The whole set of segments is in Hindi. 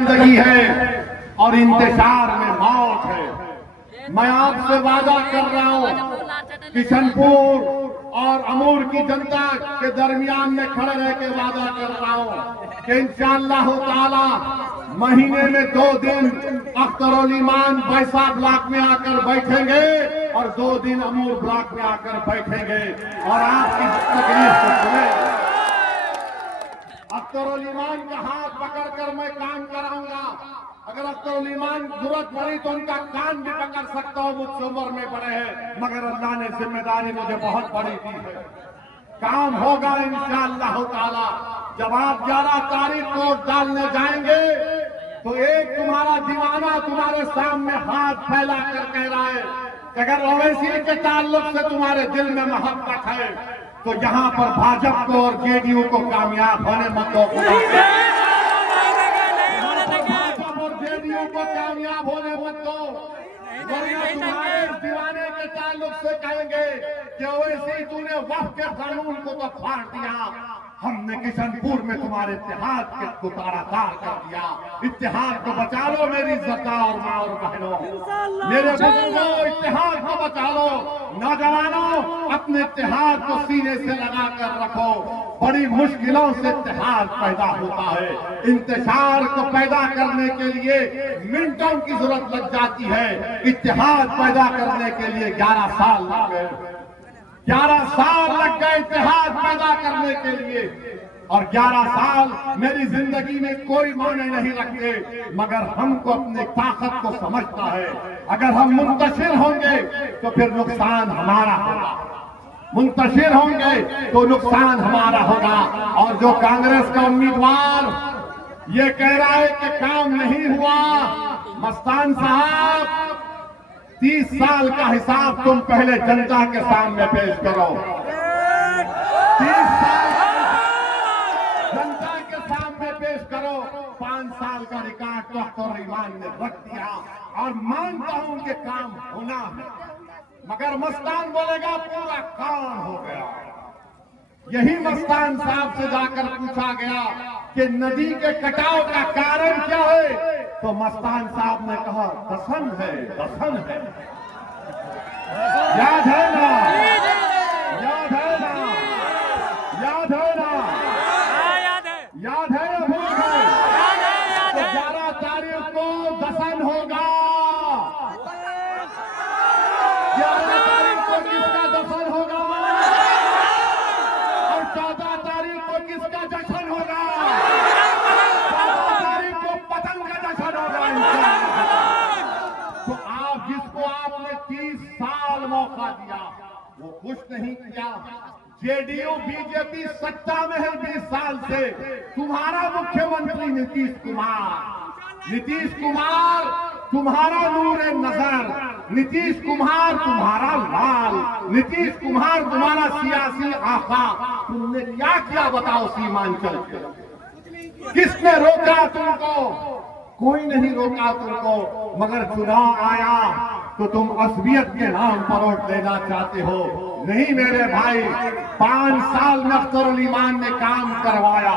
जिंदगी है और इंतजार में मौत है। मैं आपसे वादा कर रहा हूँ, किशनपुर और अमूर की जनता के दरमियान में खड़े रह के वादा कर रहा हूँ कि इंशाअल्लाह ताला महीने में 2 दिन अख्तरुल ईमान बैसा ब्लॉक में आकर बैठेंगे और 2 दिन अमूर ब्लॉक में आकर बैठेंगे और आपकी तकलीफ को सुनेंगे। अख्तरुल ईमान का हाथ पकड़कर मैं काम कराऊंगा। अगर अख्तरुल ईमान जरूरत पड़ी तो उनका कान भी पकड़ सकता हूँ, मुझसे उम्र में बड़े हैं, मगर अल्लाह ने जिम्मेदारी मुझे बहुत बड़ी दी है। काम होगा इंशाअल्लाह ताला। जब आप 11 तारीख को वोट डालने जाएंगे तो एक तुम्हारा दीवाना तुम्हारे सामने हाथ फैला कर कह रहा है कि अगर ओवैसी के ताल्लुक से तुम्हारे दिल में मोहब्बत है तो यहाँ पर भाजपा को और जेडीयू को कामयाब होने मत दो। भाजपा और जेडीयू को कामयाब होने मत दो, वरना तुम्हारे दीवाने के ताल्लुक से कहेंगे कि ओवैसी तूने वक्फ के कानून को तो फाड़ दिया, हमने किशनपुर में तुम्हारे इत्तेहाद को तारातार कर दिया। इत्तेहाद को बचा लो मेरी इज्जतदार माँ और बहनों, मेरे बुजुर्गों, इत्तेहाद को बचा लो। नौजवानों, अपने इत्तेहाद को सीने से लगा कर रखो। बड़ी मुश्किलों से इत्तेहाद पैदा होता है। इंतशार को पैदा करने के लिए मिनटों की जरूरत लग जाती है, इत्तेहाद पैदा करने के लिए 11 साल लग गए। 11 साल लग गए इत्तेहाद पैदा करने के लिए, और 11 साल मेरी जिंदगी में कोई मायने नहीं रखते, मगर हमको अपनी ताकत को समझता है। अगर हम मुंतशिर होंगे तो फिर नुकसान हमारा होगा, मुंतशिर होंगे तो नुकसान हमारा होगा। और जो कांग्रेस का उम्मीदवार ये कह रहा है कि काम नहीं हुआ, मस्तान साहब 30 साल का हिसाब तुम पहले जनता के सामने पेश करो। 30 साल जनता के सामने पेश करो। 5 साल का रिकॉर्ड तो अख्तरुल ईमान ने रख दिया और मानता हूं कि काम होना है, मगर मस्तान बोलेगा पूरा काम हो गया। यही मस्तान साहब से जाकर पूछा गया कि नदी के कटाव का कारण क्या है, तो मस्तान साहब ने कहा दफन है, दफन है। याद है ना, याद है ना, याद है ना, याद है या भूल गए? तो 11 तारीख को दफन होगा। 11 तारीख को किसका दफन होगा और 14 तारीख को किसका जश्न होगा? 14 तारीख को पतंग का जश्न होगा। तो आप जिसको आपने 30 साल मौका दिया वो कुछ नहीं किया। जेडीयू बीजेपी सत्ता में है 20 साल से। तुम्हारा मुख्यमंत्री नीतीश कुमार, नीतीश कुमार तुम्हारा नूर नजर, नीतीश कुमार तुम्हारा लाल, नीतीश कुमार तुम्हारा सियासी आका। तुमने क्या किया बताओ सीमांचल के? किसने रोका तुमको? कोई नहीं रोका तुमको, मगर चुनाव आया तो तुम असबियत के नाम पर वोट देना चाहते हो। नहीं मेरे भाई, 5 साल में अख्तरुल ईमान ने काम करवाया।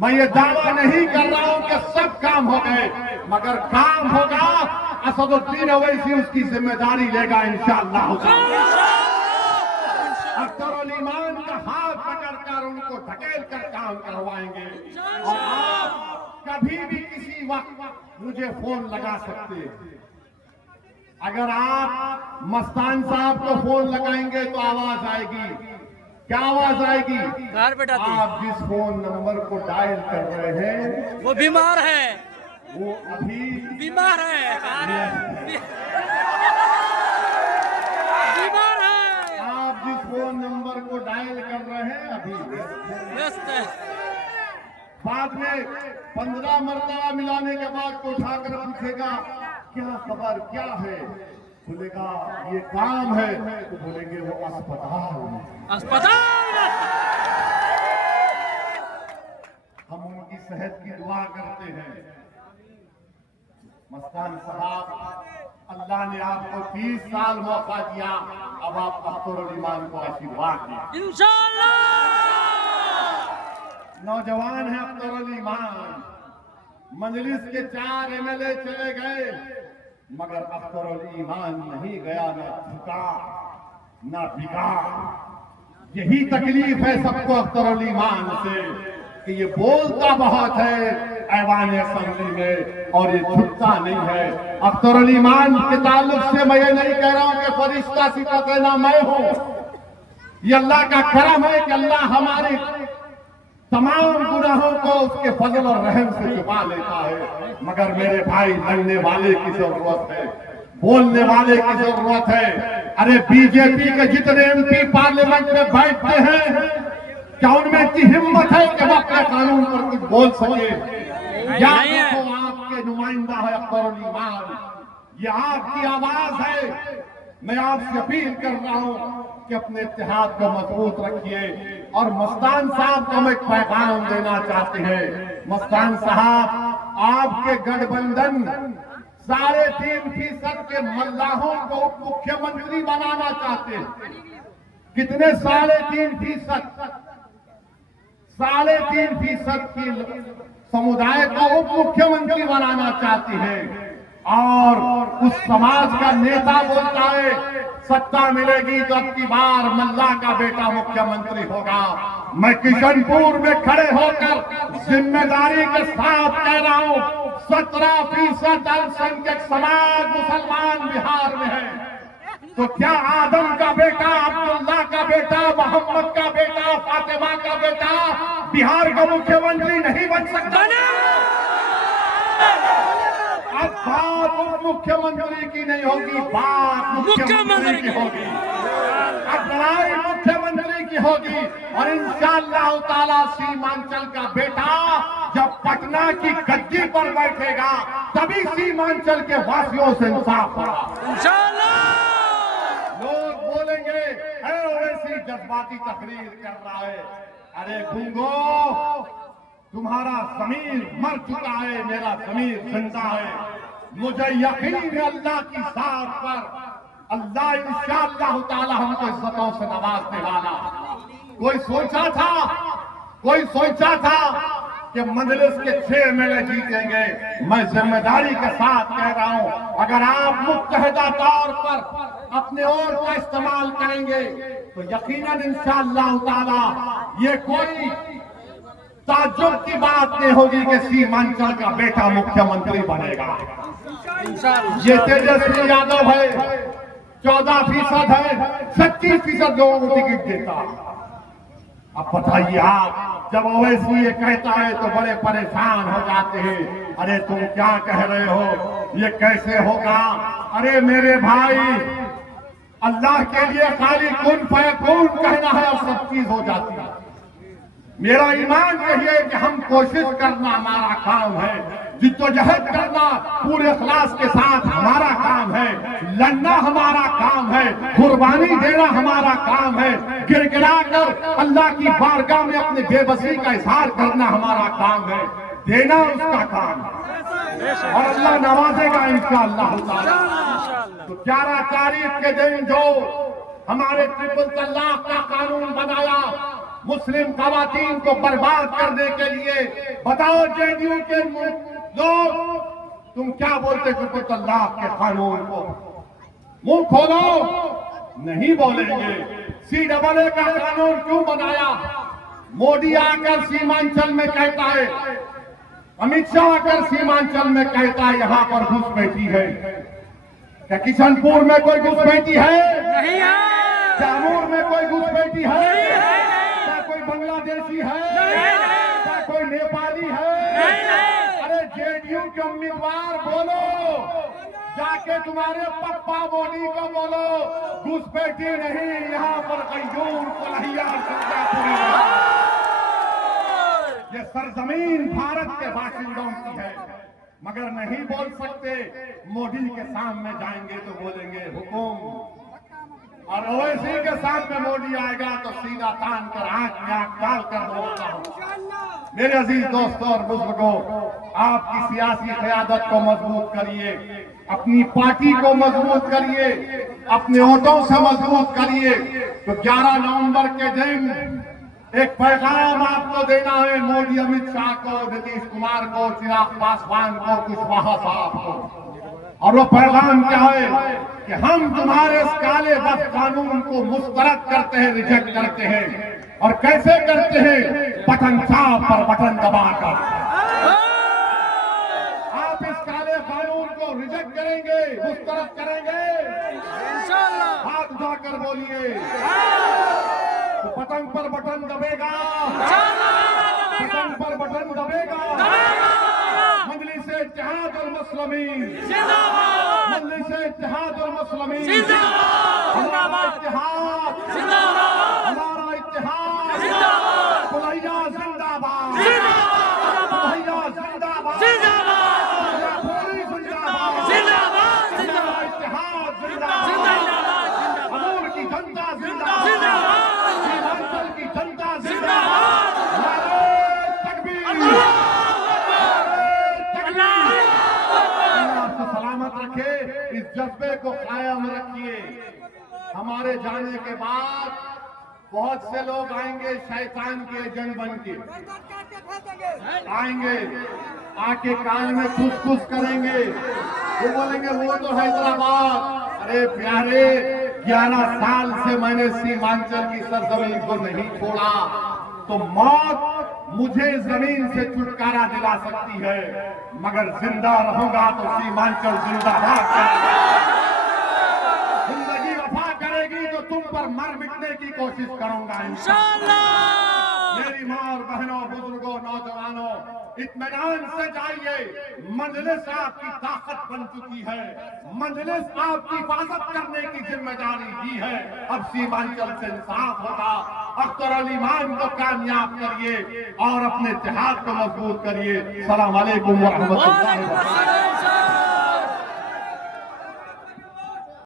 मैं ये दावा नहीं कर रहा हूं कि सब काम हो गए, मगर काम होगा। असदुद्दीन ओवैसी उसकी जिम्मेदारी लेगा इंशाअल्लाह। अख्तरुल ईमान का हाथ पकड़कर उनको ढकेल कर काम करवाएंगे। और आप कभी भी किसी वक्त मुझे फोन लगा सकते हैं। अगर आप मस्तान साहब को फोन लगाएंगे तो आवाज आएगी। क्या आवाज आएगी? आप जिस फोन नंबर को डायल कर रहे हैं वो बीमार है, वो अभी बीमार है, बीमार है। आप जिस फोन नंबर को डायल कर रहे हैं अभी व्यस्त है। बाद में 15 मरतबा मिलाने के बाद तो उठाकर पूछेगा क्या खबर, क्या है? बोलेगा ये काम है, तो बोलेंगे वो अस्पताल में। अस्पताल हम उनकी सेहत की दुआ करते हैं। मस्तान साहब, अल्लाह ने आपको 30 साल मौका दिया, अब आप अख्तरुल ईमान को आशीर्वाद दें इंशाअल्लाह। नौजवान है अख्तरुल ईमान, मजलिस के 4 एमएलए चले गए, मगर अख्तरुल ईमान नहीं गया, न झुका न बिका। यही तकलीफ है सबको अख्तरुल ईमान से कि ये बोलता बहुत है ऐवान असेंबली में और ये झुकता नहीं है। अख्तरुल ईमान के ताल्लुक से मैं ये नहीं कह रहा हूं कि फरिश्ता सिफत है ना मैं हूं। ये अल्लाह का करम है कि अल्लाह हमारे तमाम गुनाहों को उसके फजल और रहम से छुपा लेता है। मगर मेरे भाई, लड़ने वाले की जरूरत है, बोलने वाले की जरूरत है। अरे बीजेपी के जितने एमपी पार्लियामेंट में बैठते हैं, क्या उनमें इतनी हिम्मत है कि वो अपने कानून पर कुछ बोल सके? या तो आपके नुमाइंदा है अख्तरुल ईमान, ये आपकी आवाज है। मैं आपसे अपील कर रहा हूं कि अपने इत्तेहाद को मजबूत रखिए। और मस्तान साहब को हम एक पैगाम देना चाहते हैं। मस्तान साहब, आपके गठबंधन 3.5% के मल्लाहों को उप मुख्यमंत्री बनाना चाहते हैं। कितने? 3.5%। 3.5% की समुदाय को उप मुख्यमंत्री बनाना चाहती है। और उस समाज का नेता बोलता है सत्ता मिलेगी तो अब की बार मल्ला का बेटा मुख्यमंत्री होगा। मैं किशनपुर में खड़े होकर जिम्मेदारी के साथ कह रहा हूं, 17% अल्पसंख्यक समाज मुसलमान बिहार में है, तो क्या आदम का बेटा, अब्दुल्ला का बेटा, मोहम्मद का बेटा, फातिमा का बेटा बिहार का मुख्यमंत्री नहीं बन सकता? अब बात उप मुख्यमंत्री की नहीं होगी, बात मुख्यमंत्री की होगी। अब लड़ाई मुख्यमंत्री की होगी। और इंशाअल्लाह ताला सीमांचल का बेटा जब पटना की गद्दी पर बैठेगा तभी सीमांचल के वासियों से इंसाफ होगा इंशाअल्लाह। लोग बोलेंगे ओवैसी जज्बाती तकरीर कर रहा है। अरे गूंगो, तुम्हारा जमीर मर चुका है, मेरा जमीर जिंदा है। मुझे यकीन है अल्लाह की ज़ात पर, अल्लाह इंशाअल्लाह ताला हमको इज्जतों से नवाजने वाला। कोई सोचा था कि मजलिस के 6 एमएलए जीतेंगे। मैं जिम्मेदारी के साथ कह रहा हूं, अगर आप मुत्तहिदा तौर पर अपने और का इस्तेमाल करेंगे तो यकीनन इंशाअल्लाह ताला ये कोई ताज्जुब की बात नहीं होगी कि सीमांचल का बेटा मुख्यमंत्री बनेगा। ये तेजस्वी यादव है, 14% है, 36% लोगों को टिकट देता। अब बताइए आप, जब ओवैसी ये कहता है तो बड़े परेशान हो जाते हैं। अरे तुम क्या कह रहे हो, ये कैसे होगा? अरे मेरे भाई, अल्लाह के लिए खाली कुन फयकून कहना है और सब चीज हो जाती है। मेरा ईमान यही है कि हम कोशिश करना हमारा काम है, जिद्दोजहद करना पूरे इखलास के साथ हमारा काम है, लड़ना हमारा काम है, कुर्बानी देना हमारा काम है, गिड़गिड़ा कर अल्लाह की बारगाह में अपनी बेबसी का इजहार करना हमारा काम है, देना उसका काम है और अल्लाह नवाजेगा इंशाअल्लाह ताला। तो 11 तारीख के दिन जो हमारे ट्रिपल तलाक का कानून बनाया मुस्लिम खवातीन को बर्बाद करने के लिए, बताओ जेडीयू के लोग तुम क्या बोलते ट्रिपल तलाक के कानून को? मुंह खोलो, नहीं बोलेंगे। CAA का कानून क्यों बनाया? मोदी आकर सीमांचल में कहता है, अमित शाह आकर सीमांचल में कहता है यहाँ पर घुसपैठी है। क्या किशनपुर में कोई घुसपैठी है? नहीं है। जामुर में कोई घुसपैठी है? क्या कोई बांग्लादेशी है? क्या कोई नेपाली है? अरे जेडीयू के उम्मीदवार बोलो, जाके तुम्हारे पप्पा मोदी को बोलो, घुसपैठी नहीं, यहाँ पर कयूर कन्हैया सिंगापुरी है। ये सरजमीन भारत के बाशिंदों की है, मगर नहीं बोल सकते। मोदी के सामने जाएंगे तो बोलेंगे हुकुम, और ओवैसी के सामने मोदी आएगा तो सीधा तान कर आंख में आंख डाल कर बोलता हूं। मेरे अजीज दोस्तों और बुजुर्गों, आपकी सियासी क़यादत को मजबूत करिए, अपनी पार्टी को मजबूत करिए, अपने वोटों से मजबूत करिए। तो 11 नवंबर के दिन एक पैगाम आपको देना है मोदी, अमित शाह को, नीतीश कुमार को, चिराग पासवान को, कुशवाहा साहब को। और वो पैगाम क्या है कि हम तुम्हारे इस काले वक्त कानून को मुस्तरद करते हैं, रिजेक्ट करते हैं। और कैसे करते हैं? बटन चाप पर बटन दबाकर। आप इस काले कानून को रिजेक्ट करेंगे, मुस्तरद करेंगे? इंशाल्लाह। हाथ उठाकर बोलिए। तो बटन पर बटन दबेगा, बटन पर बटन दबेगा। मजलिस इत्तेहाद और मुस्लिमीन जिंदाबाद, मजलिस इत्तेहाद और मुस्लिमीन जिंदाबाद, हमारा इत्तेहाद जिंदाबाद, हमारा इत्तेहाद जिंदाबाद, खुलैया जिंदाबाद जिंदाबाद, खुलैया जिंदाबाद जिंदाबाद, पुलिस जिंदाबाद जिंदाबाद, हमारा इत्तेहाद जिंदाबाद, अमूल की जनता जिंदाबाद, सीमांचल की जनता जिंदाबाद, नारे तकबीर। सलामत रखे, इस जज्बे को कायम रखिए। हमारे जाने के बाद बहुत से लोग आएंगे शैतान के एजेंट बन के आएंगे, आके कान में खुश करेंगे। वो बोलेंगे वो तो हैदराबाद। अरे प्यारे, 11 साल से मैंने सीमांचल की सरजमीन को नहीं छोड़ा, तो मौत मुझे जमीन से छुटकारा दिला सकती है, मगर जिंदा रहूंगा तो सीमांचल जिंदाबाद करेगा। जिंदगी वफा करेगी तो तुम पर मर मिटने की कोशिश करूंगा इंशाअल्लाह। मेरी मां और बहनों, बुजुर्गों, नौजवानों, इत्मीनान से जाइए। मजलिस आपकी ताकत बन चुकी है, मजलिस आपकी हिफाजत करने की जिम्मेदारी दी है। अब सीमांचल से इंसाफ होगा। अख्तर अली ईमान को कामयाब करिए और अपने इत्तेहाद को मजबूत करिए। सलाम अलैकुम व रहमतुल्लाहि व बरकातहू।